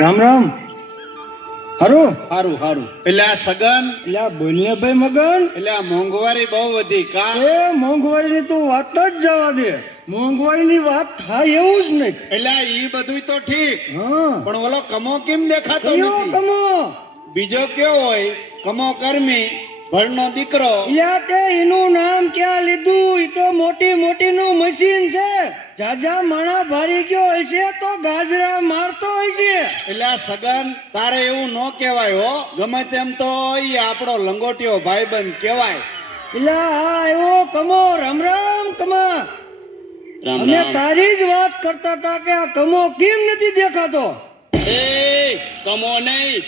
રામ રામ. હારું હારું હારું. એટલે આ સગન, એટલે આ બોલને ભાઈ મગન, એટલે આ મોંઘવારી બહુ વધી કા? એ મોંઘવારીની તો વાત જ જવા દે. મોંઘવારીની વાત થાય એવું જ નહીં. એટલે આ ઈ બધું તો ઠીક, હા, પણ ઓલો કમો કેમ દેખાતો કયો નથી? કમો? બીજો કયો હોય? કમો કર્મી, ભળનો દીકરો. યા તે એનું નામ ક્યાં લીધું? ઈ તો મોટી મોટી નું મશીન છે. જાજા માણા ભારી ગયો હશે તો ગાજરા મારતો હશે. એટલે આ સગન, તારે એવું ન કહેવાય હો. ગમે તેમ તો ઈ આપણો લંગોટિયો ભાઈબંધ કહેવાય. એટલે આ એવો કમો. રામ રામ કમા. અમે તારી જ વાત કરતા હતા કે આ કમો કેમ નથી દેખાતો? એ કમો નહીં,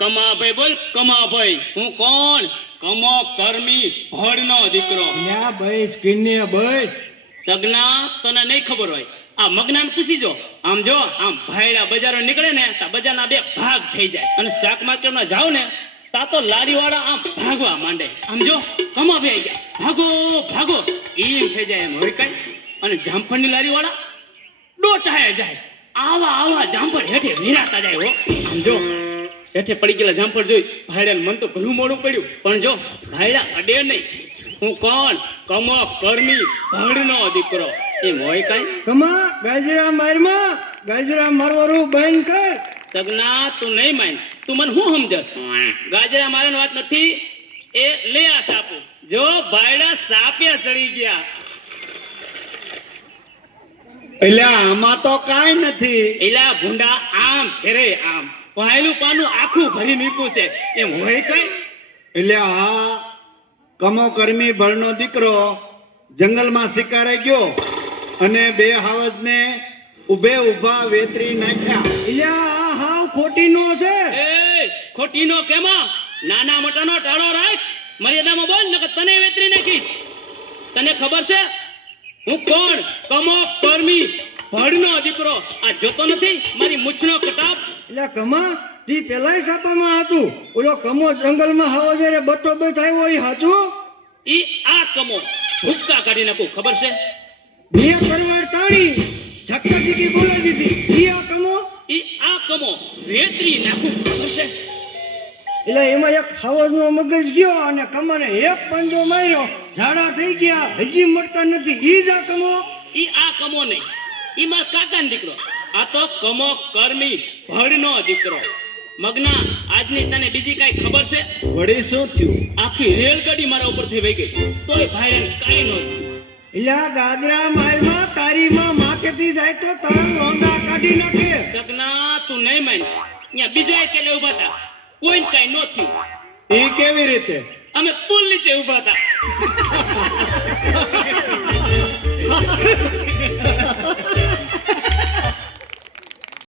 કમાભાઈ બોલ, કમાભાઈ. હું કોણ? કમો કર્મી ભળનો દીકરો. લ્યા બઈસ કિન્ને બઈસ. સગના તને નહીં ખબર હોય, આ મગનાને પૂછી જો. આમ જો, આમ ભાઈડા બજારો નીકળે ને તો બજારના બે ભાગ થઈ જાય, અને શાક માર્કેટમાં જાવ ને તા તો લારીવાળા આમ ભાગવા માંડે. આમ જો, કમાભાઈ આવી ગયા, ભાગો ભાગો એમ થઈ જાય. એમ હોય કઈ? અને જામફળની લારીવાળા ડોટાયા જાય. આવા આવા જામફળ હેઠે વિરાતા જાય હો. આમ જો, હેઠે પડી ગયેલા જામફળ જોઈ ભાઈડાને મન તો ઘણું મોડું પડ્યું, પણ જો ભાઈડા અડે નહીં. હું કોણ? કમો કર્મી ભળનો દીકરો. એમ હોય કઈ? કમા ગાજરા મારમાં, ગાજરા મારવાનું બંધ કર. સગના તું નહીં માન, તું મને હું સમજસ? ગાજરા મારવાની વાત નથી. એ લે આ સાપુ. જો ભાઈડા સાપિયા ચડી ગયા. એટલે આમાં તો કાંઈ નથી. એલા ભૂંડા, આમ ફેરે આમ પહેલું પાનું આખું ભરી મૂક્યું છે. એમ હોય કઈ? એટલે આ કમો કર્મી ભળનો દીકરો જંગલમાં શિકારે ગયો અને બે હાવજને ઉભે ઉભા વેતરી નાખ્યા. લ્યા આ હાવ ખોટી નો છે. એ ખોટીનો કેમાં? નાના મોટાનો ટાળો રાખ, મર્યાદામાં બોલ, નકર તને વેતરી નાખીશ. તને ખબર છે હું કોણ? કમો કર્મી ભળનો દીકરો. આ જોતો નથી મારી મૂછનો કટાપ? એટલે કમા તી પેલાય સાપામાં હતું. ઓલો કમો જંગલમાં હાવો જ્યારે બતો બત આવ્યો એ સાચું? ઈ આ કમો ભૂક્કા કાઢી નાખું, ખબર છે? બે કરવડ તાણી ઝક્કા ઝીકી બોલાવી દીધી. ઈ આ કમો? ઈ આ કમો વેતરી નાખું, ખબર છે? એટલે એમાં એક હાવજનો મગજ ગયો અને કમાને એક પંજો માર્યો, ઝાડા થઈ ગયા, હજી મળતા નથી. ઈ જ આ કમો? ઈ આ કમો નહીં, ઈ મારા કાકાનો દીકરો. આ તો કમો કર્મી ભળનો દીકરો. મગના, આજની તને બીજી કઈ ખબર છે? વળી શું થયું? આખી રેલગાડી મારા ઉપરથી વહી ગઈ, તોય ભાઈને કાઈ ન થયું. એટલે આ ગાદરા મારમાં તારીમાં માથેથી જાય તો તરંગ રોંદા કાઢી નાખે. સગના તું નહીં માન, અહીંયા બીજા કેલે ઉભા હતા, કોઈ કઈ ન થયું. એ કેવી રીતે? અમે પુલ નીચે ઉભા હતા.